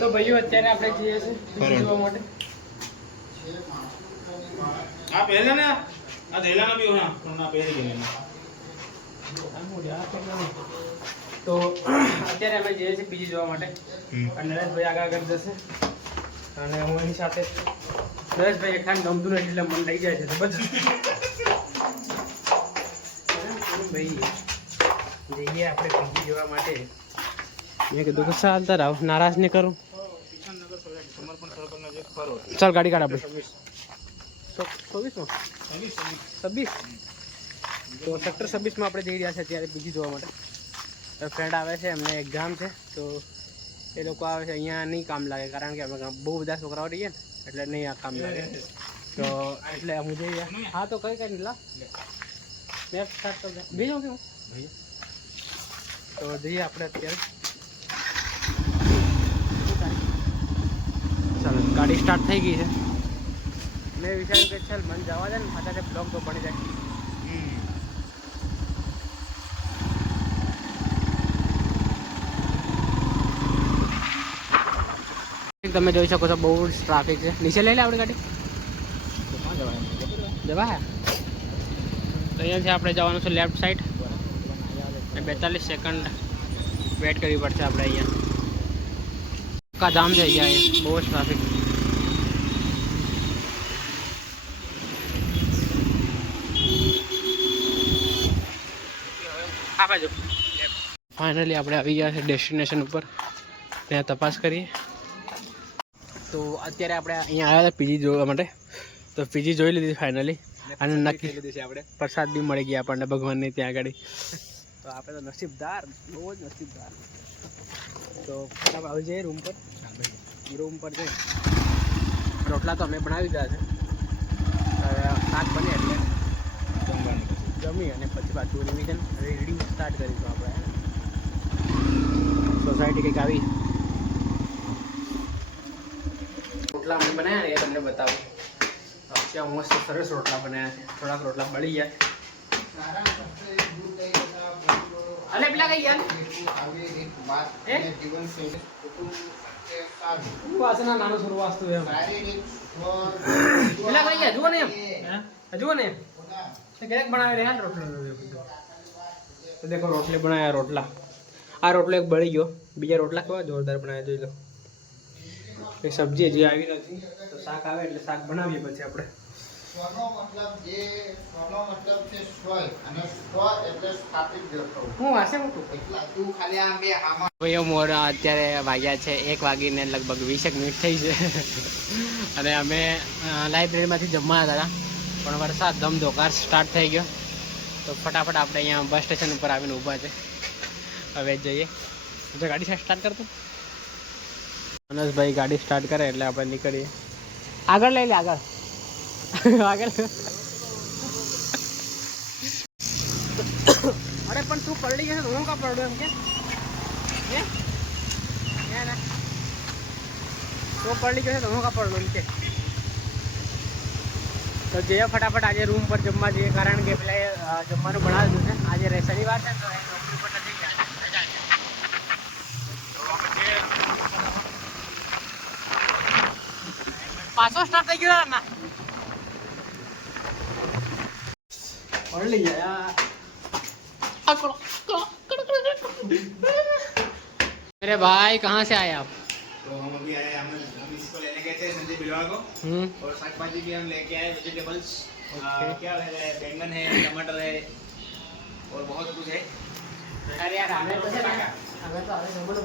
તો ભાઈઓ અત્યારે આપણે જઈએ છીએ જોવા માટે. આ પહેલા ને આ થેલાનો બી હા પણ આ પહેરી ગઈ તો અત્યારે અમે જઈએ છીએ બીજી જોવા માટે. અને નરેશભાઈ આગળ જશે અને હું એની સાથે નરેશભાઈ એકખાન ગમતું નથી એટલે મન લઈ જાય છે બધું ભાઈ જઈએ આપણે બીજી જોવા માટે. મેં કીધું કે ચાલતા રહો, નારાજ નહીં કરું. ચાલ ગાડી કાઢ આપણે 26 તો સેક્ટર 26 આપણે જઈ રહ્યા છે અત્યારે બીજી જોવા માટે. ફ્રેન્ડ આવે છે, એમને એક્ઝામ છે તો એ લોકો આવે છે. અહીંયા નહીં કામ લાગે કારણ કે અમે બહુ બધા છોકરાઓ રહીએ ને એટલે નહીં આ કામ લાગે. તો એટલે હું જઈએ. હા તો કઈ નહીં લા મેં સ્ટાર્ટ કરી બીજું કેવું તો જઈએ આપણે અત્યારે. ચાલો ગાડી સ્ટાર્ટ થઈ ગઈ છે. મેં વિચાર્યું કે ચાલ મને જવા દે ને અત્યારે બ્લોગ તો બની જાય. તમે જોઈ શકો છો બહુ ટ્રાફિક છે. નીચે લઈ લે આપણી ગાડી જવા. તો અહીંયાથી આપણે જવાનું છે લેફ્ટ સાઈડ. 42 સેકન્ડ વેટ કરવી પડશે આપણે. અહીંયા કા જામ થઈ ગયા, બહુ જ ટ્રાફિક. આ બાજુ ફાઇનલી આપણે આવી ગયા છે ડેસ્ટિનેશન ઉપર. ત્યાં તપાસ કરીએ. તો અત્યારે આપણે અહીંયા આવ્યા હતા પીજી જોવા માટે. તો પીજી જોઈ લીધી ફાઇનલી અને નક્કી લીધી છે આપણે. પ્રસાદ બી મળી ગયા આપણને ભગવાનની ત્યાં આગળ. તો આપણે તો નસીબદાર, બહુ જ નસીબદાર. તો ફટાફટ આવી જઈએ રૂમ પર. જઈ રોટલા તો અમે બનાવી દીધા છે. શાક બને એટલે જમી અને પછી પાછું રિવિઝન રીડિંગ સ્ટાર્ટ કરીશું આપણે. સોસાયટી કંઈક આવી રોટલા અમે બનાવ્યા ને એ તમને બતાવું. ત્યાં મસ્ત સરસ રોટલા બનાવ્યા છે. થોડાક રોટલા બળી ગયા. અલે પેલા કઈ યાર વાસના નાનો થોડું વાસ્તુ એમ પેલા કઈ ગયા જુઓ ને એમ જુઓ ને એમ ક્યારેક બનાવી રહ્યા રોટલા. તો દેખો રોટલી બનાવ્યા રોટલા. આ રોટલો એક બળી ગયો. બીજા રોટલા કેવા જોરદાર બનાવ્યા જોઈ લો. એ સબ્જી હજી આવી નથી તો શાક આવે એટલે શાક બનાવીએ પછી આપણે. ભાઈઓ મોર અત્યારે વાગ્યા છે 1 વાગીને લગભગ 20 મિનિટ થઈ છે. અને અમે લાઇબ્રેરીમાંથી જમવા હતા પણ વરસાદ ધમધોકાર સ્ટાર્ટ થઈ ગયો. તો ફટાફટ આપણે અહીંયા બસ સ્ટેશન ઉપર આવીને ઊભા છે. હવે જઈએ. ગાડી સ્ટાર્ટ કરતો મનોજભાઈ ગાડી સ્ટાર્ટ કરે એટલે આપણે નીકળીએ. આગળ લઈ લે આગળ આગળ. અરે પણ તું પલડી ગયો હું કા પડું એમ કે તો પલડી ગયો તો હું કા પડું એમ કે. તો જઈએ ફટાફટ આજે રૂમ પર જમવા જઈએ કારણ કે પેલા જમવાનું બનાવી દીધું છે. આજે શનિવાર છે તો નોકરી પર નથી ગયા. પાછો સ્ટાર્ટ થઈ ગયો ના पढ़ लिया यार. मेरे भाई कहाँ से आए आप? तो हम अभी आए, हम इसको लेने गए थे संजय बिलवा को. और साग भाजी भी हम लेके आए. वेजिटेबल्स क्या है, बैंगन है, टमाटर है और बहुत कुछ है. अरे यार हमें तो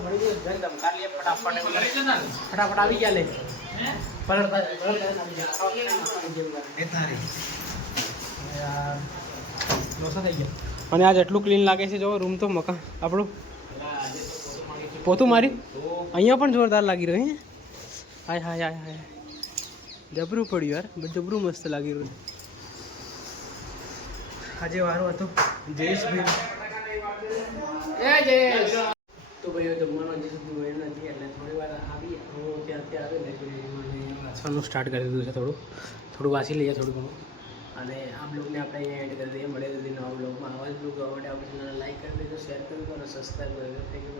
बड़ी जल्द धमकार लिए फटाफट आ गया ले અને આજ એટલું ક્લીન લાગે છે. જો રૂમ તો મકાન આપણું પોતું મારી અહીંયા પણ જોરદાર લાગી રહ્યું હે. હાય હાય હાય હાય જબરું પડ્યું યાર. જબરું મસ્ત લાગી રહ્યું. આજે વારો હતો જયેશભાઈ. તો ભાઈઓ જમવાનું હજી સુધી વયું નથી એટલે થોડી વાર આવી હું ત્યાંથી આવે લાઇબ્રેરીમાં વાંચવાનું સ્ટાર્ટ કરી દીધું છે. થોડું વાંચી લઈએ થોડું ઘણું. અને આ બ્લોગને આપણે અહીંયા એડ કરી દઈએ. મળે જલ્દી નવા બ્લોગમાં. આવા જ બ્લોગ આવવા માટે આપણે ચેનલને લાઈક કરી દેજો, શેર કરી દો અને સબસ્ક્રાઈબ કરી દો. Thank you.